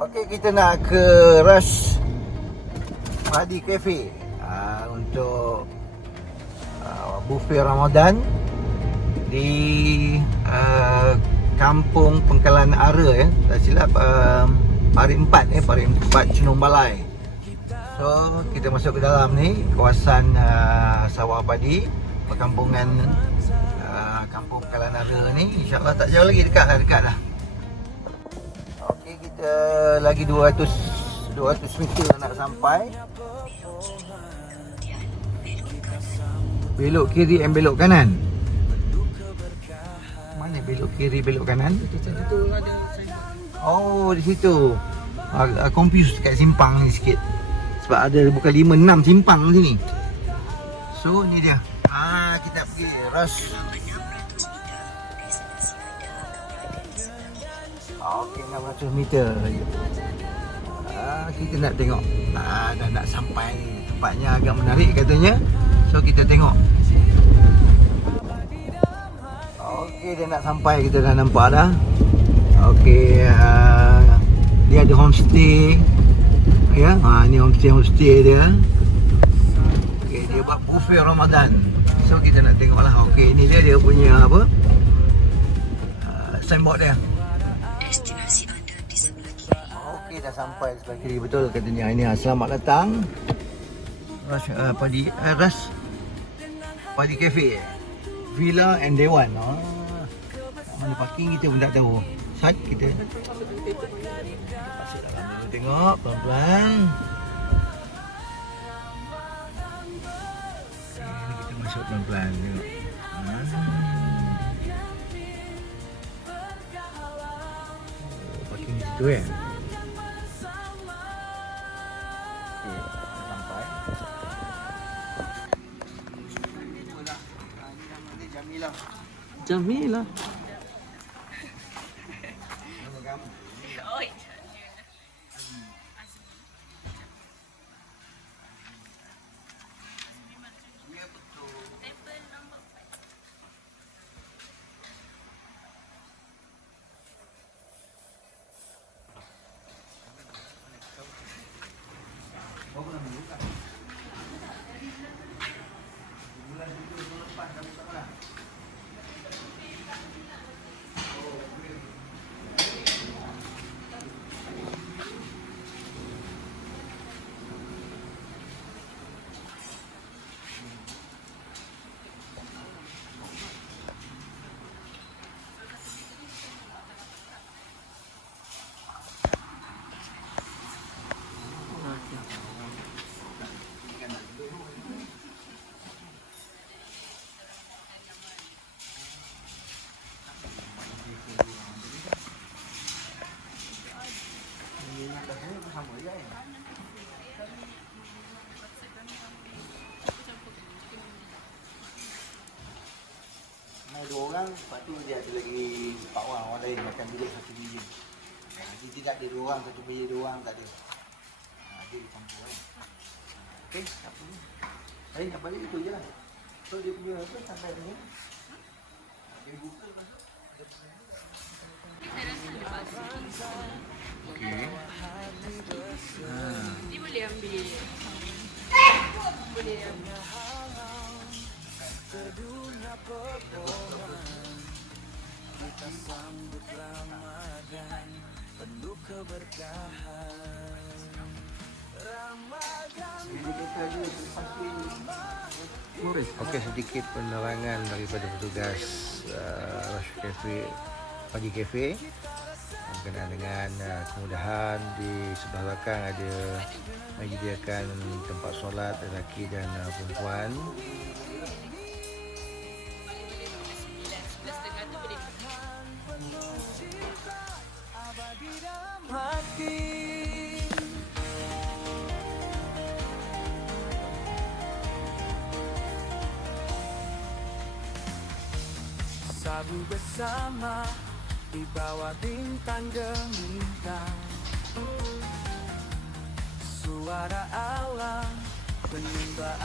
Okey, kita nak ke Rush Padi Cafe untuk buffet Ramadan di Kampung Pengkalan Ara, tak silap, Parit 4 Cenung Balai. So kita masuk ke dalam ni, kawasan sawah padi, perkampungan Kampung Pengkalan Ara ni. InsyaAllah tak jauh lagi, dekat dah. Okey, kita lagi 200 meter nak sampai. Belok kiri and belok kanan. Mana belok kiri, belok kanan? Oh, di situ. Confused kat simpang ni sikit. Sebab ada bukan 5-6 simpang sini. So ni dia. Kita pergi Rush. Okey, 600 meter. Kita nak tengok. Dah nak sampai. Tempatnya agak menarik katanya. So kita tengok. Okey, dia nak sampai, kita dah nampak dah. Okey, dia ada homestay. Ya, ni homestay dia. Okey, dia buat buffet Ramadan. So kita nak tengok lah. Okey, ni dia punya apa? Signboard dia. Destinasi anda di sebelah kiri. Okey, dah sampai sebelah kiri, betul katanya. Ini selamat datang Rush Padi Cafe, Villa and Dewan. Mana parking kita pun tak tahu. Sat kita masuk dalam dulu, tengok pelan-pelan. Ini kita masuk pelan-pelan tengok. Parking di situ Okey, sampai. Jamilah. Ada orang, lepas tu dia ada lagi 4 orang lain makan bilik satu bilik. Jadi tidak ada 2 orang, satu bilik 2 orang, tak ada. Dia campur kan. Okey, tak apa ni. Nak balik itu je lah. So dia punya apa sampai ni. Dia buka lepas tu. Okey. Dia boleh ambil. Boleh ambil. Kita sambut Ramadan penuh keberkahan. Ramadan. Okey, sedikit penerangan daripada petugas Rush Cafe Padi Cafe berkenaan dengan kemudahan. Di sebelah belakang ada menyediakan tempat solat lelaki dan perempuan. Sabu bersama di bawah bintang gemilang. Suara alam penyembah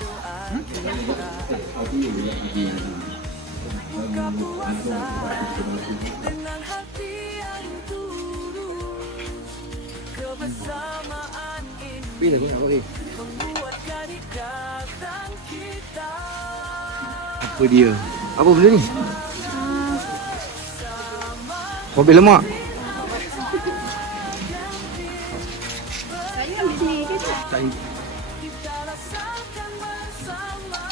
doa kita. Buka puasa dengan hati yang tulus. kebersamaan ini Bila aku nak bagi? membuatkan ikatan kita. Apa dia? Apa benda ni? Mobil lemak. Saya ambil sendiri ke tak? Tak. Kita rasakan bersama.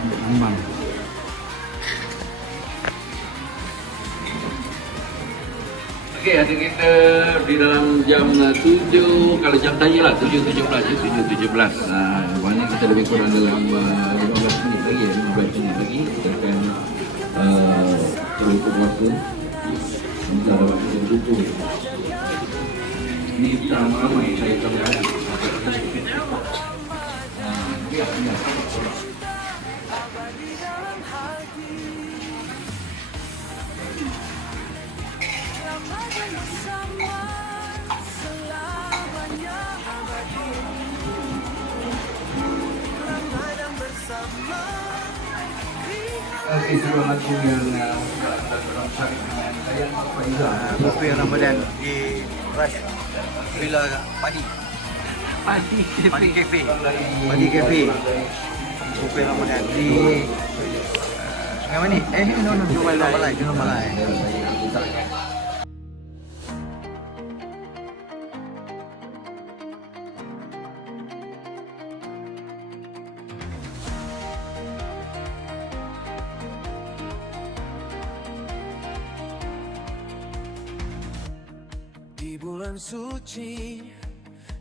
Ambil limang. Okey, ada kita di dalam jam 7, kalau jam saya lah 7.17. Maknanya kita lebih kurang dalam 15 minit lagi, 15 minit lagi kita akan terus berpuasa. Kita dapat kita buku. Ini tak ramai saya tahu. Abadi dalam hati. Ramadan bersama selamanya abadi. Ramadan bersama. Okey, sebuah lagu yang dalam syarif dengan saya Faizal. Buffet Ramadan di Rush Villa Padi. Padi Cafe. Padi Cafe. Buffet Ramadan di Sungai Manis. Junor Malai. Di bulan suci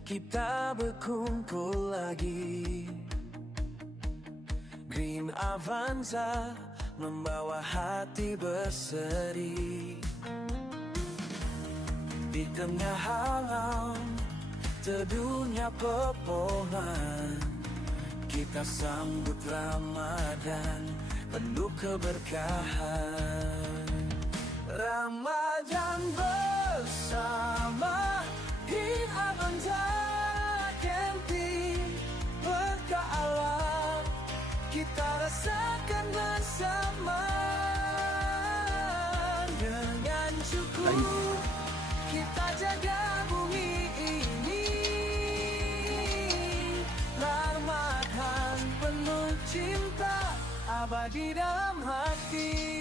kita berkumpul lagi. Green Avanza membawa hati berseri. Di tengah alam teduhnya pepohonan, kita sambut Ramadan penuh keberkahan. Ramadan bersama Green Avanza Camping, berkah alam kita rasakan bersama. Dengan cukup kita jaga bumi ini. Ramadan penuh cinta abadi dalam hati.